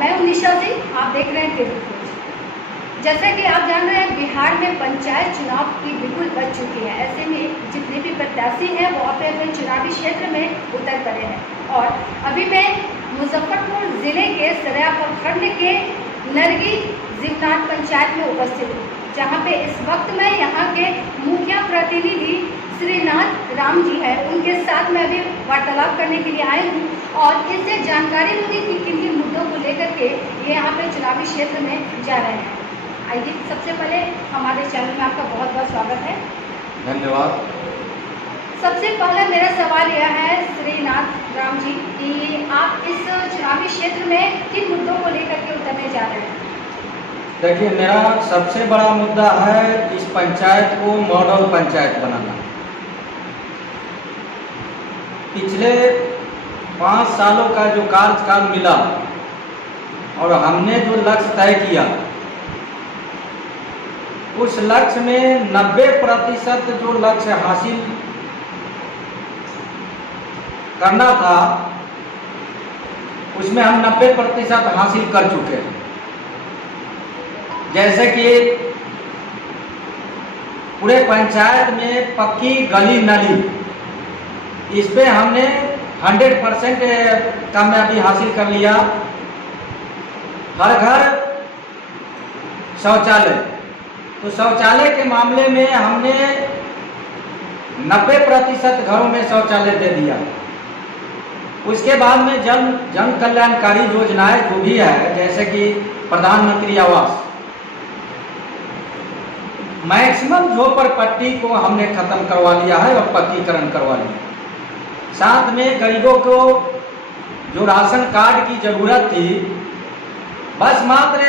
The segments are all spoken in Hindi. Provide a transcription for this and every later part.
मैं हूं निशा सिंह, आप देख रहे हैं केबल खोज। जैसा कि आप जान रहे हैं, बिहार में पंचायत चुनाव की बिल्कुल बच चुकी है। ऐसे में जितने भी प्रत्याशी हैं वो अपने अपने चुनावी क्षेत्र में उतर पड़े हैं। और अभी मैं मुजफ्फरपुर ज़िले के सराय प्रखंड के नरगी जीवनाथ पंचायत में उपस्थित हूँ, जहाँ पे इस वक्त मैं यहाँ के मुखिया प्रतिनिधि श्रीनाथ राम जी है, उनके साथ मैं अभी वार्तालाप करने के लिए आई हूँ और इनसे जानकारी लूँगी कि किन किन मुद्दों को लेकर के ये यहाँ पे चुनावी क्षेत्र में जा रहे हैं। आइए, सबसे पहले हमारे चैनल में आपका बहुत बहुत स्वागत है। धन्यवाद। सबसे पहले मेरा सवाल यह है श्रीनाथ राम जी कि आप इस चुनावी क्षेत्र में किन मुद्दों को लेकर के उतरने जा रहे हैं? देखिए, मेरा सबसे बड़ा मुद्दा है इस पंचायत को मॉडल पंचायत बनाना। पिछले 5 सालों का जो कार्यकाल मिला और हमने जो लक्ष्य तय किया, उस लक्ष्य में 90% जो लक्ष्य हासिल करना था, उसमें हम 90% हासिल कर चुके हैं। जैसे कि पूरे पंचायत में पक्की गली नाली, इस पे हमने 100% कामयाबी हासिल कर लिया। हर घर शौचालय, तो शौचालय के मामले में हमने 90% घरों में शौचालय दे दिया। उसके बाद में जन कल्याणकारी योजनाएं जो भी है, जैसे कि प्रधानमंत्री आवास, मैक्सिमम झोपड़पट्टी को हमने खत्म करवा लिया है और पक्कीकरण करवा लिया। साथ में गरीबों को जो राशन कार्ड की जरूरत थी, बस मात्र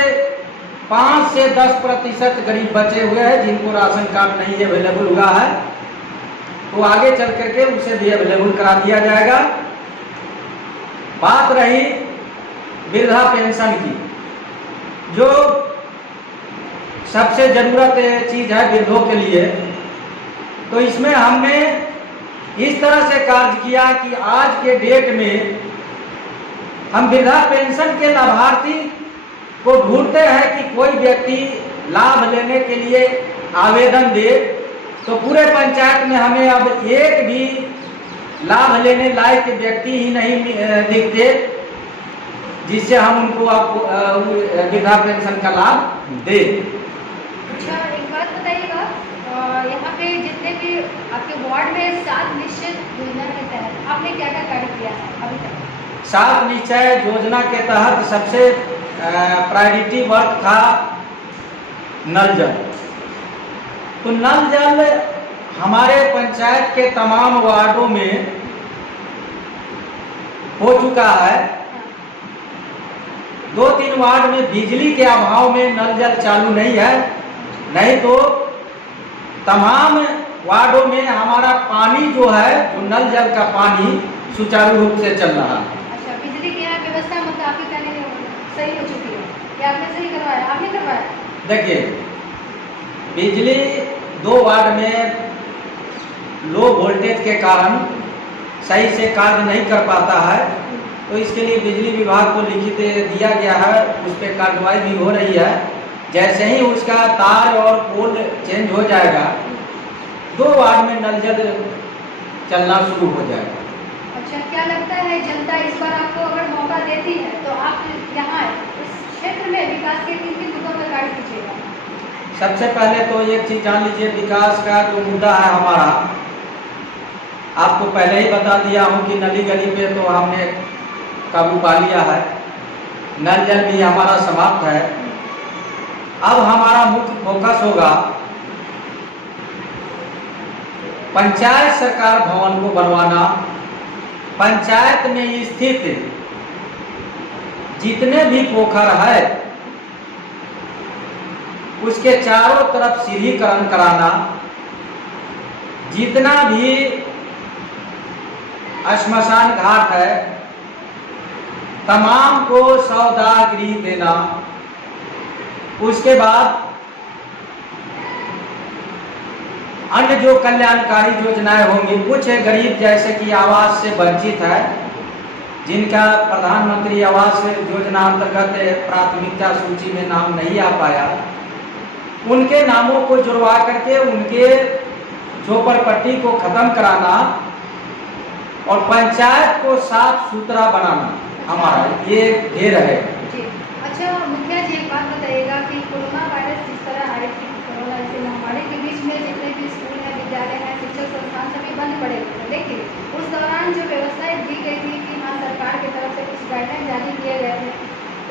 5 से 10% गरीब बचे हुए हैं जिनको राशन कार्ड नहीं अवेलेबल हुआ है, तो आगे चल करके उसे भी अवेलेबल करा दिया जाएगा। बात रही वृद्धा पेंशन की, जो सबसे जरूरत चीज है वृद्धों के लिए, तो इसमें हमने इस तरह से कार्य किया कि आज के डेट में हम वृद्धा पेंशन के लाभार्थी को ढूंढते हैं कि कोई व्यक्ति लाभ लेने के लिए आवेदन दे, तो पूरे पंचायत में हमें अब एक भी लाभ लेने लायक व्यक्ति ही नहीं दिखते, जिससे हम उनको वृद्धा पेंशन का लाभ दे। अच्छा, एक बात बताइएगा, यहाँ पे जितने भी आपके वार्ड में 7 निश्चित योजना के तहत आपने क्या क्या कार्य किया है अभी तक? 7 निश्चय योजना के तहत सबसे प्रायोरिटी वर्क था नल जल। तो नल जल हमारे पंचायत के तमाम वार्डों में हो चुका है। 2-3 वार्ड में बिजली के अभाव में नल जल चालू नहीं है, नहीं तो तमाम वार्डों में हमारा पानी जो है, जो नल जल का पानी सुचारू रूप से चल रहा है। अच्छा, बिजली की यहाँ व्यवस्था मतलब आपकी कहने सही हो चुकी है या आपने सही करवाया? आपने करवाया? देखिए, बिजली 2 वार्ड में लो वोल्टेज के कारण सही से कार्य नहीं कर पाता है, तो इसके लिए बिजली विभाग को लिखित दिया गया है, उस पर कार्रवाई भी हो रही है। जैसे ही उसका तार और पोल चेंज हो जाएगा, 2 वार्ड में नल जल चलना शुरू हो जाएगा। अच्छा, क्या लगता है जनता इस बार आपको अगर मौका देती है तो आप यहाँ इस क्षेत्र में विकास के किन मुद्दों पर कार्य कीजिएगा? सबसे पहले तो एक चीज जान लीजिए, विकास का जो मुद्दा है हमारा, आपको पहले ही बता दिया हूँ कि नली गली पे तो हमने काबू पा लिया है, नल जल भी हमारा समाप्त है। अब हमारा मुख्य फोकस होगा पंचायत सरकार भवन को बनवाना। पंचायत में स्थित जितने भी पोखर है, उसके चारों तरफ सीढ़ीकरण कराना। जितना भी श्मशान घाट है, तमाम को सौदागरी देना। उसके बाद अन्य जो कल्याणकारी योजनाएं होंगी, कुछ गरीब जैसे कि आवास से वंचित है, जिनका प्रधानमंत्री आवास योजना अंतर्गत प्राथमिकता सूची में नाम नहीं आ पाया, उनके नामों को जुड़वा करके उनके झोपड़पट्टी को खत्म कराना और पंचायत को साफ सुथरा बनाना हमारा ये ध्येय है। जी अच्छा मुखिया जी, एक बात बताइएगा कि कोरोना वायरस जिस तरह आई थी, कोरोना जैसे महामारी के बीच में जितने भी स्कूल हैं, विद्यालय हैं, शिक्षण संस्थान सभी बंद पड़े हुए थे, लेकिन उस दौरान जो व्यवस्थाएं दी गई थी कि हाँ सरकार की तरफ से कुछ गाइडलाइन जारी किए गए थे,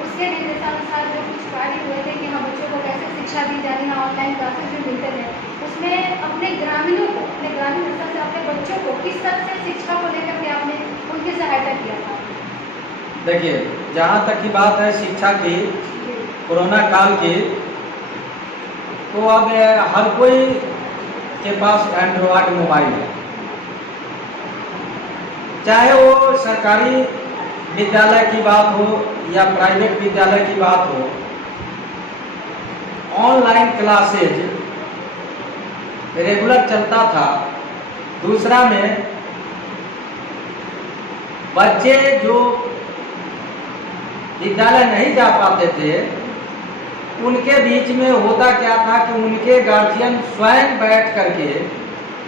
उसके निर्देशानुसार जो कुछ कार्य हुए थे कि हाँ बच्चों को कैसे शिक्षा दी जानी है, ऑनलाइन क्लासेस जो मिलते थे, उसमें अपने ग्रामीणों को, अपने ग्रामीण स्तर से अपने बच्चों को किस तरह से शिक्षा को लेकर के आपने उनकी सहायता किया था? देखिए, जहाँ तक की बात है शिक्षा की, कोरोना काल की, तो अब हर कोई के पास एंड्रॉयड मोबाइल है, चाहे वो सरकारी विद्यालय की बात हो या प्राइवेट विद्यालय की बात हो। ऑनलाइन क्लासेज रेगुलर चलता था। दूसरा में बच्चे जो विद्यालय नहीं जा पाते थे, उनके बीच में होता क्या था कि उनके गार्जियन स्वयं बैठ करके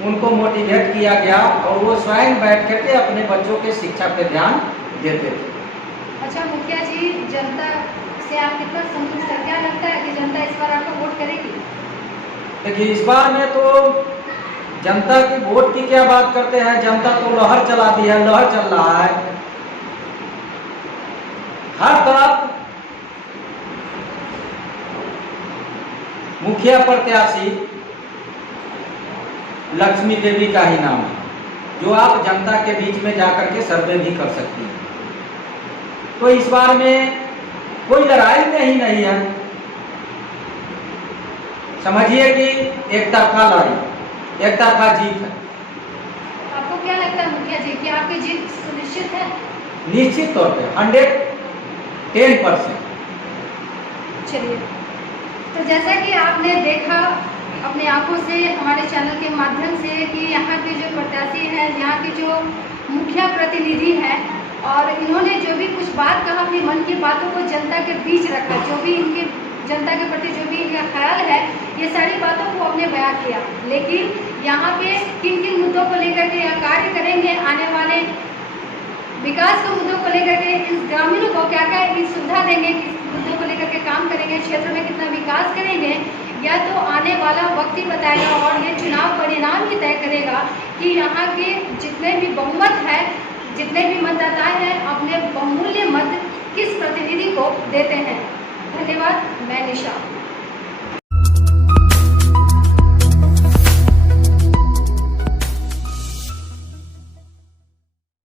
उनको मोटिवेट किया गया और वो स्वयं बैठ करके अपने बच्चों के शिक्षा पे ध्यान देते थे। अच्छा मुखिया जी, जनता से आप कितना संतुष्ट हैं? क्या लगता है कि जनता इस बार आपको वोट करेगी? देखिए, इस बार में तो जनता की वोट की क्या बात करते हैं, जनता तो लहर चला दी है, लहर चल रहा है हर तरफ। मुखिया प्रत्याशी लक्ष्मी देवी का ही नाम है, जो आप जनता के बीच में जाकर के सर्वे भी कर सकती हैं। तो इस बार में कोई लड़ाई नहीं है, समझिए कि एक तरफा लड़ाई, एक तरफा जीत है। आपको क्या लगता है मुखिया जी कि आपकी जीत सुनिश्चित है? निश्चित तौर पे 110%। चलिए, तो जैसा कि आपने देखा अपने आंखों से हमारे चैनल के माध्यम से कि यहाँ के जो प्रत्याशी हैं, यहाँ के जो मुखिया प्रतिनिधि हैं, और इन्होंने जो भी कुछ बात कहा, अपनी मन की बातों को जनता के बीच रखा, जो भी इनकी जनता के प्रति जो भी इनका ख्याल है, ये सारी बातों को हमने बयां किया। लेकिन यहाँ पे किन किन मुद्दों को लेकर के यह कार्य करेंगे, आने वाले विकास के मुद्दों को लेकर के इस ग्रामीणों को क्या क्या सुविधा देंगे, किस मुद्दों को लेकर के काम करेंगे, क्षेत्र में कितना विकास करेंगे, यह तो आने वाला वक्त ही बताएगा। और ये चुनाव परिणाम ही तय करेगा कि यहाँ के जितने भी बहुमत है, जितने भी मतदाता हैं, अपने बहुमूल्य मत किस प्रतिनिधि को देते हैं। धन्यवाद। मैं निशा।